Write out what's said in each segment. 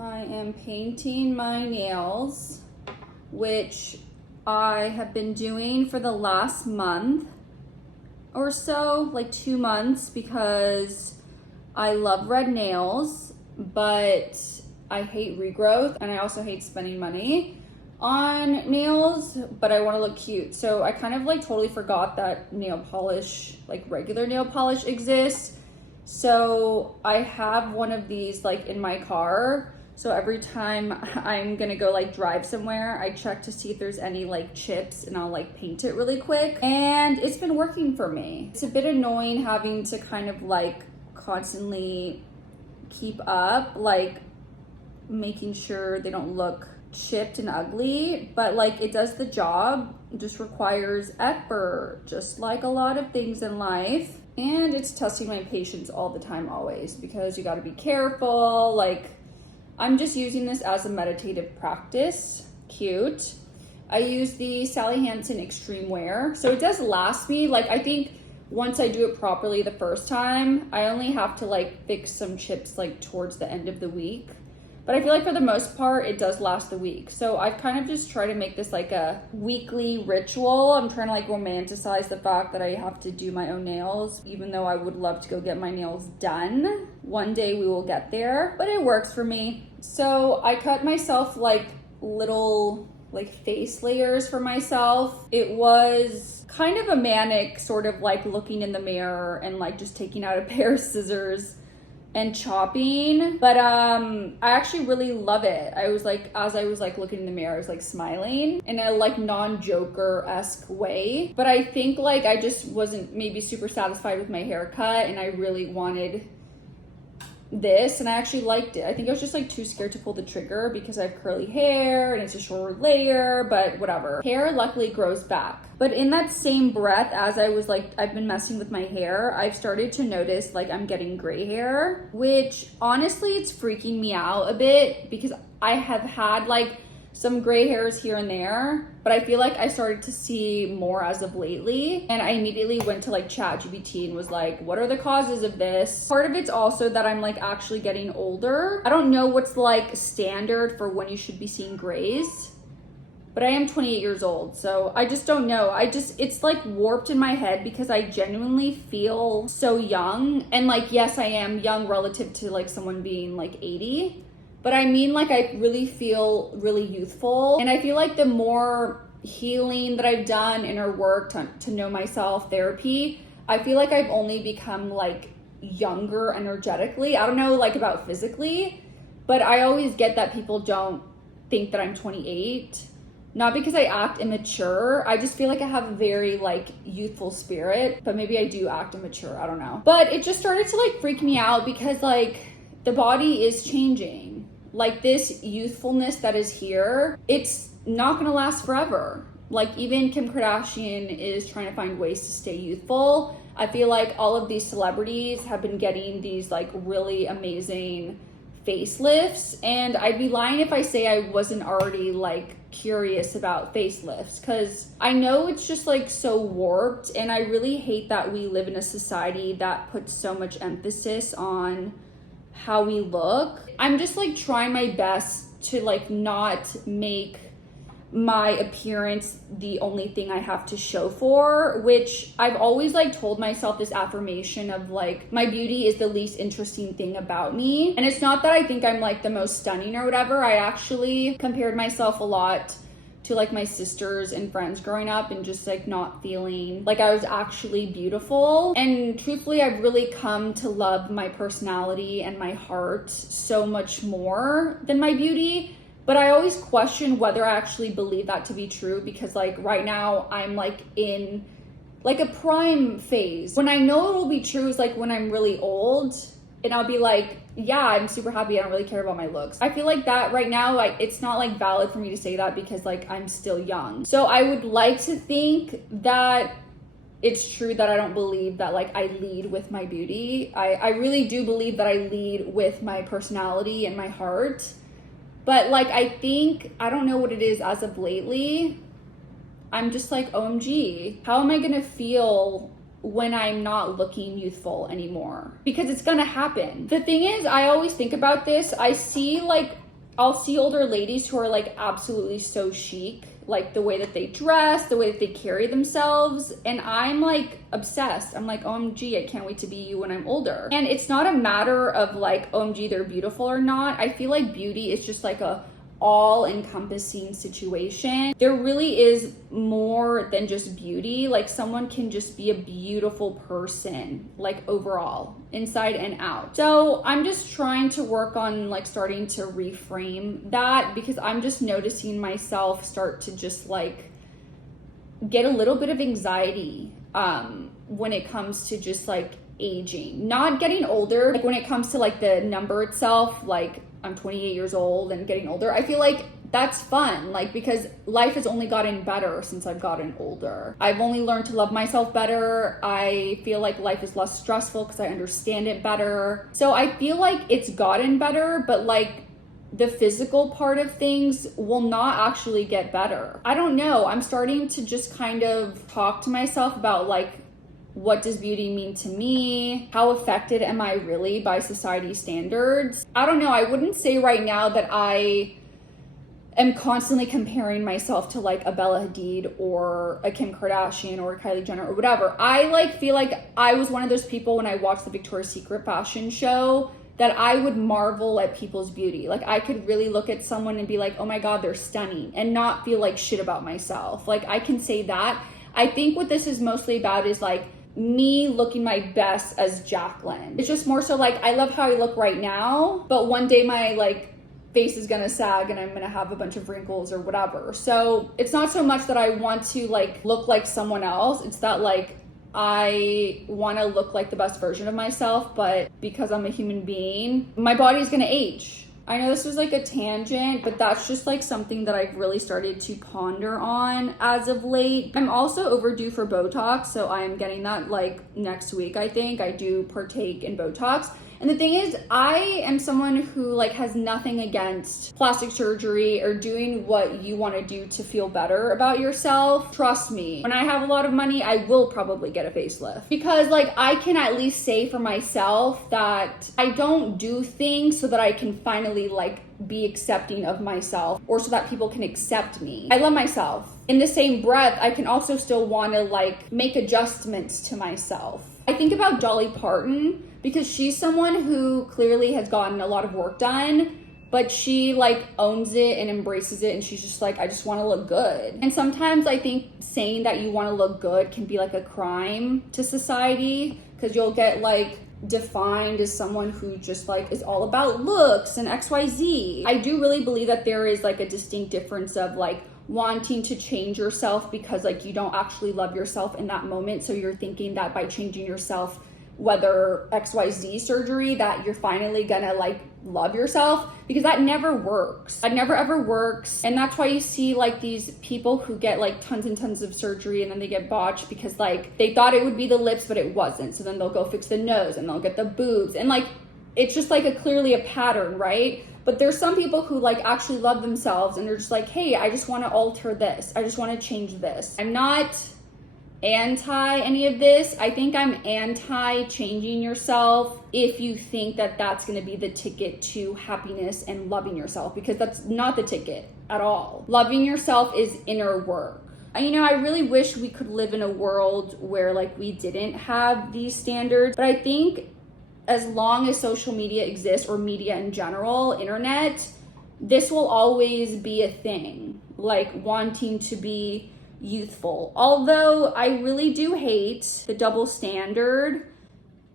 I am painting my nails, which I have been doing for the last month or so, like 2 months, because I love red nails, but I hate regrowth and I also hate spending money on nails, but I want to look cute. So I kind of like totally forgot that nail polish, like regular nail polish exists. So I have one of these like in my car. So every time I'm gonna go like drive somewhere, I check to see if there's any like chips and I'll like paint it really quick. And it's been working for me. It's a bit annoying having to kind of like constantly keep up, like making sure they don't look chipped and ugly, but like it does the job. It just requires effort, just like a lot of things in life. And it's testing my patience all the time, always, because you gotta be careful. Like, I'm just using this as a meditative practice. Cute. I use the Sally Hansen Extreme Wear. So it does last me, like I think once I do it properly the first time, I only have to like fix some chips like towards the end of the week. But I feel like for the most part, it does last the week. So I've kind of just tried to make this like a weekly ritual. I'm trying to like romanticize the fact that I have to do my own nails, even though I would love to go get my nails done. One day we will get there, but it works for me. So I cut myself like little like face layers for myself. It was kind of a manic sort of like looking in the mirror and like just taking out a pair of scissors and chopping, but I actually really love it. I was like, as I was like looking in the mirror, I was like smiling in a like non-Joker-esque way. But I think like I just wasn't maybe super satisfied with my haircut and I really wanted this, and I actually liked it. I think I was just like too scared to pull the trigger because I have curly hair and it's a shorter layer, but whatever. Hair luckily grows back. But in that same breath, as I was like, I've been messing with my hair, I've started to notice like I'm getting gray hair, which honestly, it's freaking me out a bit because I have had like some gray hairs here and there, but I feel like I started to see more as of lately. And I immediately went to like ChatGPT and was like, what are the causes of this? Part of it's also that I'm like actually getting older. I don't know what's like standard for when you should be seeing grays, but I am 28 years old. So I just don't know. It's like warped in my head because I genuinely feel so young. And like, yes, I am young relative to like someone being like 80. But I mean, like, I really feel really youthful. And I feel like the more healing that I've done, inner work to know myself, therapy, I feel like I've only become like younger energetically. I don't know like about physically, but I always get that people don't think that I'm 28. Not because I act immature. I just feel like I have a very like youthful spirit, but maybe I do act immature. I don't know. But it just started to like freak me out because like the body is changing. Like this youthfulness that is here, it's not gonna last forever. Like even Kim Kardashian is trying to find ways to stay youthful. I feel like all of these celebrities have been getting these like really amazing facelifts, and I'd be lying if I say I wasn't already like curious about facelifts, because I know it's just like so warped, and I really hate that we live in a society that puts so much emphasis on how we look. I'm just like trying my best to like not make my appearance the only thing I have to show for, which I've always like told myself this affirmation of like my beauty is the least interesting thing about me. And it's not that I think I'm like the most stunning or whatever. I actually compared myself a lot to like my sisters and friends growing up and just like not feeling like I was actually beautiful. And truthfully, I've really come to love my personality and my heart so much more than my beauty. But I always question whether I actually believe that to be true, because like right now I'm like in like a prime phase. When I know it will be true is like when I'm really old and I'll be like, yeah, I'm super happy. I don't really care about my looks. I feel like that right now, like it's not like valid for me to say that because like I'm still young. So I would like to think that it's true that I don't believe that like I lead with my beauty. I really do believe that I lead with my personality and my heart. But like, I think, I don't know what it is as of lately. I'm just like, OMG, how am I gonna feel when I'm not looking youthful anymore? Because it's gonna happen. The thing is, I always think about this. I see like I'll see older ladies who are like absolutely so chic, like the way that they dress, the way that they carry themselves, and I'm like obsessed. I'm like, OMG, I can't wait to be you when I'm older. And it's not a matter of like, OMG, they're beautiful or not. I feel like beauty is just like a all-encompassing situation. There really is more than just beauty. Like someone can just be a beautiful person, like overall, inside and out. So I'm just trying to work on like starting to reframe that, because I'm just noticing myself start to just like get a little bit of anxiety when it comes to just like aging, not getting older. Like when it comes to like the number itself, like I'm 28 years old and getting older, I feel like that's fun, like because life has only gotten better since I've gotten older. I've only learned to love myself better. I feel like life is less stressful because I understand it better. So I feel like it's gotten better, but like the physical part of things will not actually get better. I don't know. I'm starting to just kind of talk to myself about like, what does beauty mean to me? How affected am I really by society standards? I don't know. I wouldn't say right now that I am constantly comparing myself to like a Bella Hadid or a Kim Kardashian or a Kylie Jenner or whatever. I like feel like I was one of those people when I watched the Victoria's Secret fashion show that I would marvel at people's beauty. Like I could really look at someone and be like, oh my God, they're stunning, and not feel like shit about myself. Like I can say that. I think what this is mostly about is like me looking my best as Jacqueline. It's just more so like, I love how I look right now, but one day my like face is gonna sag and I'm gonna have a bunch of wrinkles or whatever. So it's not so much that I want to like look like someone else. It's that like I want to look like the best version of myself, but because I'm a human being, my body's gonna age. I know this was like a tangent, but that's just like something that I've really started to ponder on as of late. I'm also overdue for Botox, so I am getting that like next week. I think I do partake in Botox. And the thing is, I am someone who like has nothing against plastic surgery or doing what you want to do to feel better about yourself. Trust me, when I have a lot of money, I will probably get a facelift, because like I can at least say for myself that I don't do things so that I can finally like be accepting of myself, or so that people can accept me. I love myself. In the same breath, I can also still want to like make adjustments to myself. I think about Dolly Parton, because she's someone who clearly has gotten a lot of work done, but she like owns it and embraces it, and she's just like, I just want to look good. And sometimes I think saying that you want to look good can be like a crime to society, because you'll get like defined as someone who just like is all about looks and XYZ. I do really believe that there is like a distinct difference of like wanting to change yourself because like you don't actually love yourself in that moment, so you're thinking that by changing yourself, whether XYZ surgery, that you're finally gonna like love yourself, because that never works. That never ever works. And that's why you see like these people who get like tons and tons of surgery and then they get botched because like they thought it would be the lips but it wasn't. So then they'll go fix the nose and they'll get the boobs, and like it's just like clearly a pattern, right? But there's some people who like actually love themselves and they're just like, hey, I just want to alter this. I just want to change this. I'm not anti any of this. I think I'm anti changing yourself if you think that that's going to be the ticket to happiness and loving yourself, because that's not the ticket at all. Loving yourself is inner work. You know, I really wish we could live in a world where like we didn't have these standards, but I think as long as social media exists, or media in general, internet, this will always be a thing, like wanting to be youthful. Although I really do hate the double standard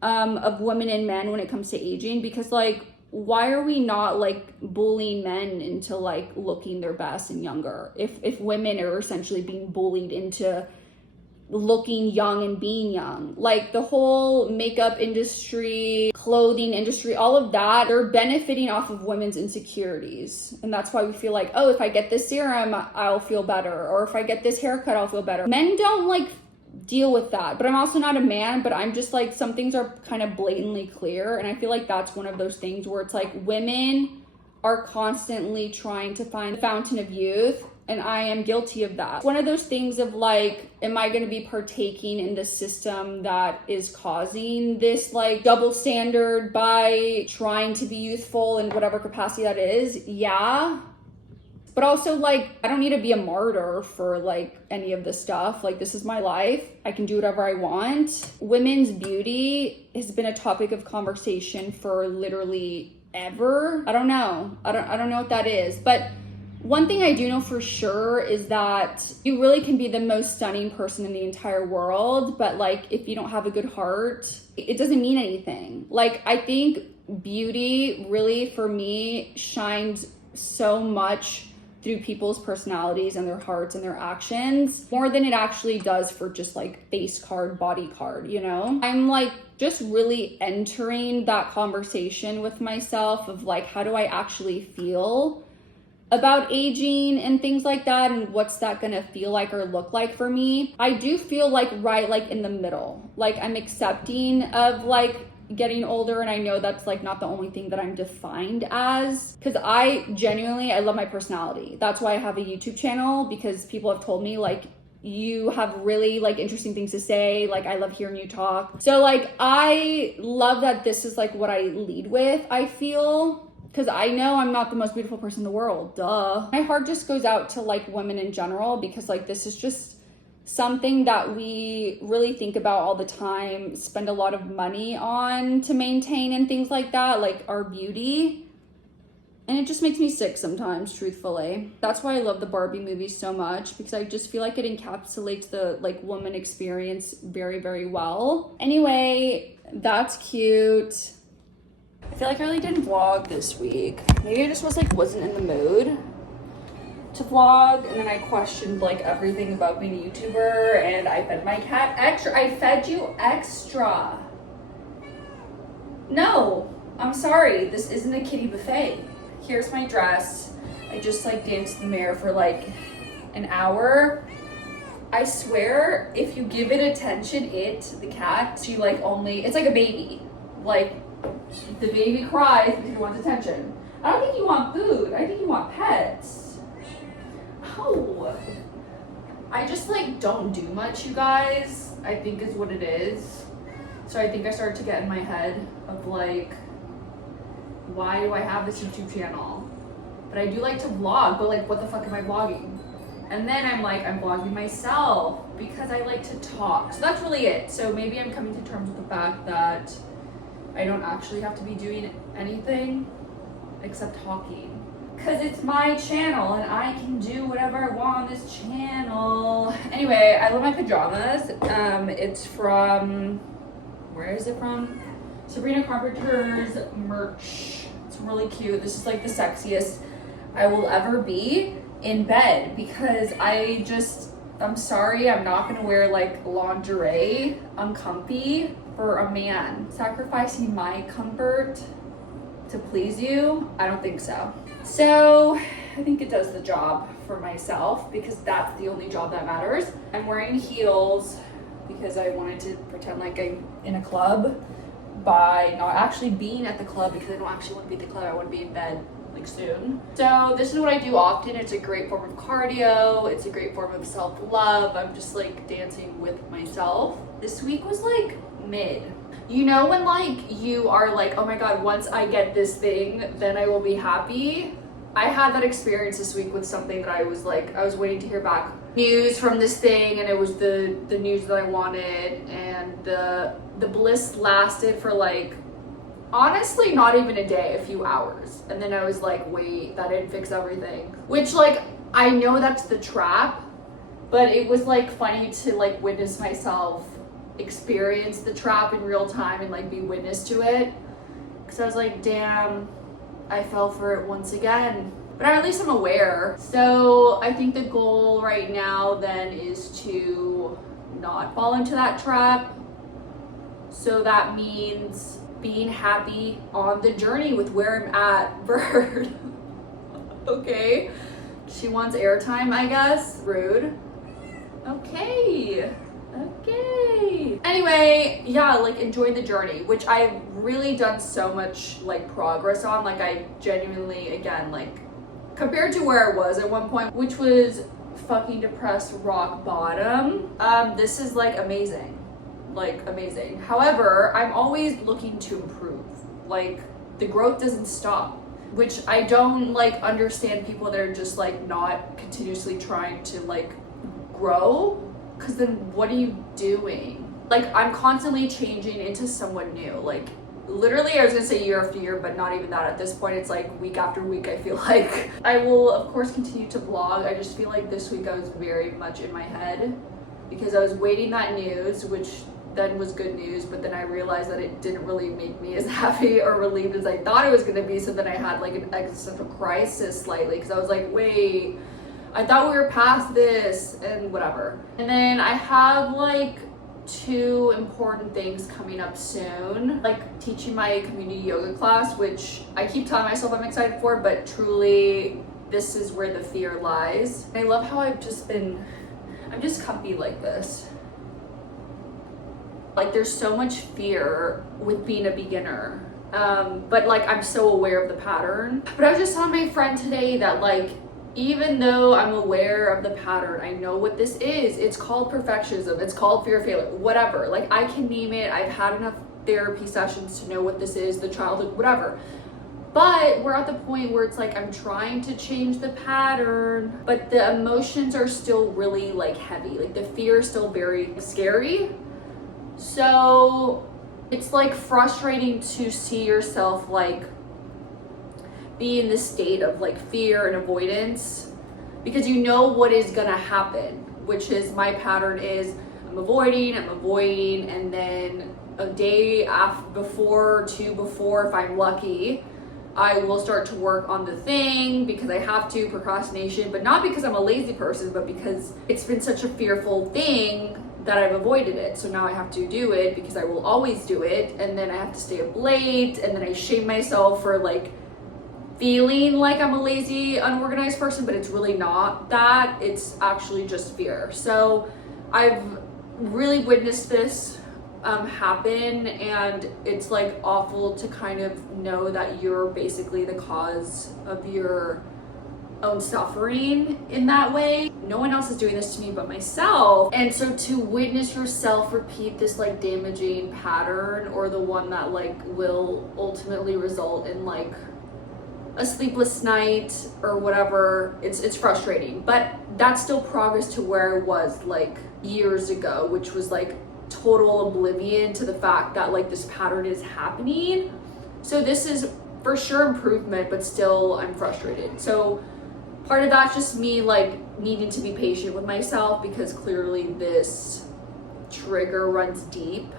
of women and men when it comes to aging, because like, why are we not like bullying men into like looking their best and younger, if women are essentially being bullied into looking young and being young? Like the whole makeup industry, clothing industry, all of that, they're benefiting off of women's insecurities. And that's why we feel like, oh, if I get this serum, I'll feel better. Or if I get this haircut, I'll feel better. Men don't like deal with that. But I'm also not a man, but I'm just like, some things are kind of blatantly clear. And I feel like that's one of those things where it's like women are constantly trying to find the fountain of youth And I am guilty of that. One of those things of like, am I gonna be partaking in the system that is causing this like double standard by trying to be youthful in whatever capacity that is? Yeah. But also like, I don't need to be a martyr for like any of this stuff. Like, this is my life. I can do whatever I want. Women's beauty has been a topic of conversation for literally ever. I don't know. I don't know what that is. But one thing I do know for sure is that you really can be the most stunning person in the entire world, but like, if you don't have a good heart, it doesn't mean anything. Like, I think beauty really, for me, shines so much through people's personalities and their hearts and their actions more than it actually does for just like face card, body card, you know? I'm like just really entering that conversation with myself of like, how do I actually feel about aging and things like that, and what's that gonna feel like or look like for me? I do feel like right like in the middle. Like, I'm accepting of like getting older, and I know that's like not the only thing that I'm defined as, because I love my personality. That's why I have a YouTube channel, because people have told me like, you have really like interesting things to say. Like, I love hearing you talk. So like, I love that this is like what I lead with, I feel, because I know I'm not the most beautiful person in the world, duh. My heart just goes out to like women in general, because like, this is just something that we really think about all the time, spend a lot of money on to maintain and things like that, like our beauty. And it just makes me sick sometimes, truthfully. That's why I love the Barbie movie so much, because I just feel like it encapsulates the like woman experience very, very well. Anyway, that's cute. I feel like I really didn't vlog this week. Maybe I just wasn't in the mood to vlog, and then I questioned like everything about being a YouTuber, and I fed my cat extra. I fed you extra. No, I'm sorry, this isn't a kitty buffet. Here's my dress. I just like danced in the mirror for like an hour. I swear, if you give it attention, the cat, she like it's like a baby. Like, the baby cries because it wants attention. I don't think you want food, I think you want pets. Oh, I just like don't do much, you guys, I think is what it is. So I think I started to get in my head of like, why do I have this YouTube channel? But I do like to vlog, but like, what the fuck am I vlogging? And then I'm like, I'm vlogging myself because I like to talk. So that's really it. So maybe I'm coming to terms with the fact that I don't actually have to be doing anything except talking. Because it's my channel and I can do whatever I want on this channel. Anyway, I love my pajamas. It's from, where is it from? Sabrina Carpenter's merch. It's really cute. This is like the sexiest I will ever be in bed, because I'm sorry, I'm not gonna wear like lingerie, uncomfy, for a man. Sacrificing my comfort to please you? I don't think so. So I think it does the job for myself, because that's the only job that matters. I'm wearing heels because I wanted to pretend like I'm in a club by not actually being at the club, because I don't actually want to be at the club. I want to be in bed like soon. So this is what I do often. It's a great form of cardio. It's a great form of self-love. I'm just like dancing with myself. This week was like mid. You know when like you are like, oh my god, once I get this thing, then I will be happy? I had that experience this week with something that I was waiting to hear back news from this thing, and it was the news that I wanted, and the bliss lasted for like, honestly, not even a day, a few hours. And then I was like, wait, that didn't fix everything. Which like, I know that's the trap, but it was like funny to like witness myself experience the trap in real time and like be witness to it, because I was like, damn, I fell for it once again. But at least I'm aware. So I think the goal right now then is to not fall into that trap. So that means being happy on the journey with where I'm at. Bird. Okay, she wants airtime, I guess. Rude. Okay. Anyway, yeah, like enjoy the journey, which I've really done so much like progress on. Like, I genuinely, again, like compared to where I was at one point, which was fucking depressed rock bottom. This is like amazing. Like amazing. However, I'm always looking to improve. Like the growth doesn't stop, which I don't like understand people that are just like not continuously trying to like grow, because then what are you doing? Like I'm constantly changing into someone new. Like literally I was gonna say year after year, but not even that at this point. It's like week after week. I feel like I will of course continue to vlog. I just feel like this week I was very much in my head because I was waiting that news, which then was good news, but then I realized that it didn't really make me as happy or relieved as I thought it was gonna be. So then I had like an existential crisis slightly, because I was like, wait, I thought we were past this and whatever. And then I have like 2 important things coming up soon, like teaching my community yoga class, which I keep telling myself I'm excited for, but truly this is where the fear lies. I love how I'm just comfy like this. Like there's so much fear with being a beginner, but like I'm so aware of the pattern. But I was just telling my friend today that like even though I'm aware of the pattern, I know what this is. It's called perfectionism, it's called fear of failure, whatever. Like I can name it. I've had enough therapy sessions to know what this is, the childhood, whatever. But we're at the point where it's like I'm trying to change the pattern, but the emotions are still really like heavy. Like the fear is still very scary. So it's like frustrating to see yourself like be in this state of like fear and avoidance, because you know what is gonna happen, which is my pattern is I'm avoiding, and then a day before, 2 before, if I'm lucky, I will start to work on the thing because I have to, procrastination, but not because I'm a lazy person, but because it's been such a fearful thing that I've avoided it. So now I have to do it because I will always do it. And then I have to stay up late, and then I shame myself for like feeling like I'm a lazy, unorganized person, but it's really not that. It's actually just fear. So I've really witnessed this happen, and it's like awful to kind of know that you're basically the cause of your own suffering in that way. No one else is doing this to me but myself. And so to witness yourself repeat this like damaging pattern, or the one that like will ultimately result in like a sleepless night or whatever, it's frustrating. But that's still progress to where I was like years ago, which was like total oblivion to the fact that like this pattern is happening. So this is for sure improvement, but still I'm frustrated. So part of that's just me like needing to be patient with myself, because clearly this trigger runs deep.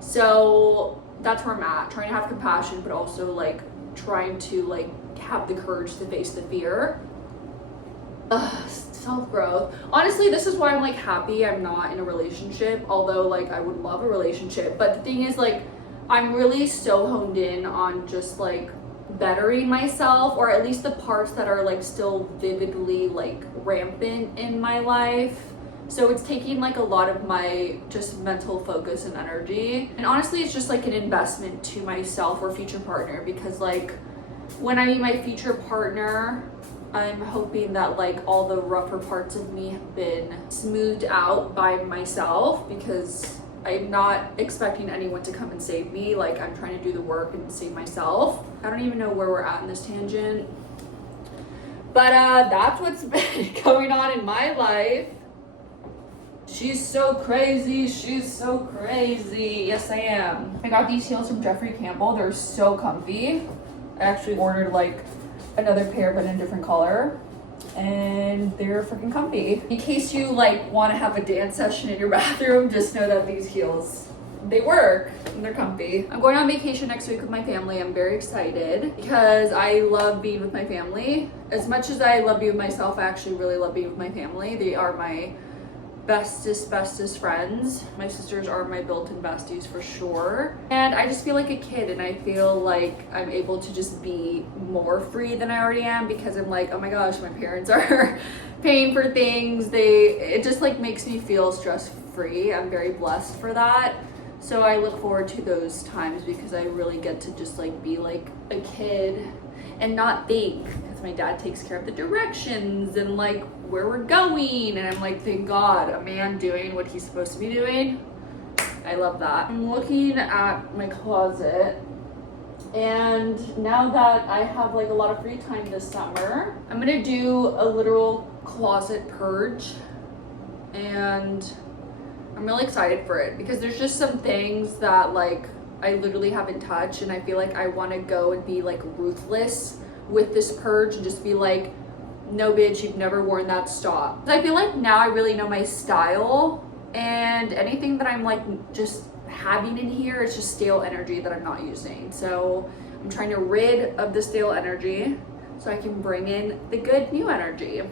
So that's where I'm at, trying to have compassion, but also like trying to like have the courage to face the fear. Self-growth. Honestly, this is why I'm like happy I'm not in a relationship, although like I would love a relationship. But the thing is like I'm really so honed in on just like bettering myself, or at least the parts that are like still vividly like rampant in my life. So it's taking like a lot of my just mental focus and energy. And honestly, it's just like an investment to myself or future partner, because like when I meet my future partner, I'm hoping that like all the rougher parts of me have been smoothed out by myself, because I'm not expecting anyone to come and save me. Like I'm trying to do the work and save myself. I don't even know where we're at in this tangent, but that's what's been going on in my life. She's so crazy. She's so crazy. Yes, I am. I got these heels from Jeffrey Campbell. They're so comfy. I actually ordered like another pair but in a different color, and they're freaking comfy. In case you like want to have a dance session in your bathroom, just know that these heels, they work and they're comfy. I'm going on vacation next week with my family. I'm very excited because I love being with my family. As much as I love being with myself, I actually really love being with my family. They are my bestest friends. My sisters are my built-in besties for sure. And I just feel like a kid, and I feel like I'm able to just be more free than I already am, because I'm like, oh my gosh, my parents are paying for things. It just like makes me feel stress-free. I'm very blessed for that. So I look forward to those times because I really get to just like be like a kid and not think, because my dad takes care of the directions and like where we're going, and I'm like, thank God, a man doing what he's supposed to be doing. I love that. I'm looking at my closet, and now that I have like a lot of free time this summer, I'm gonna do a literal closet purge, and I'm really excited for it because there's just some things that like I literally haven't touched, and I feel like I want to go and be like ruthless with this purge and just be like, no bitch, you've never worn that, stop. I feel like now I really know my style, and anything that I'm like just having in here is just stale energy that I'm not using. So I'm trying to rid of the stale energy so I can bring in the good new energy.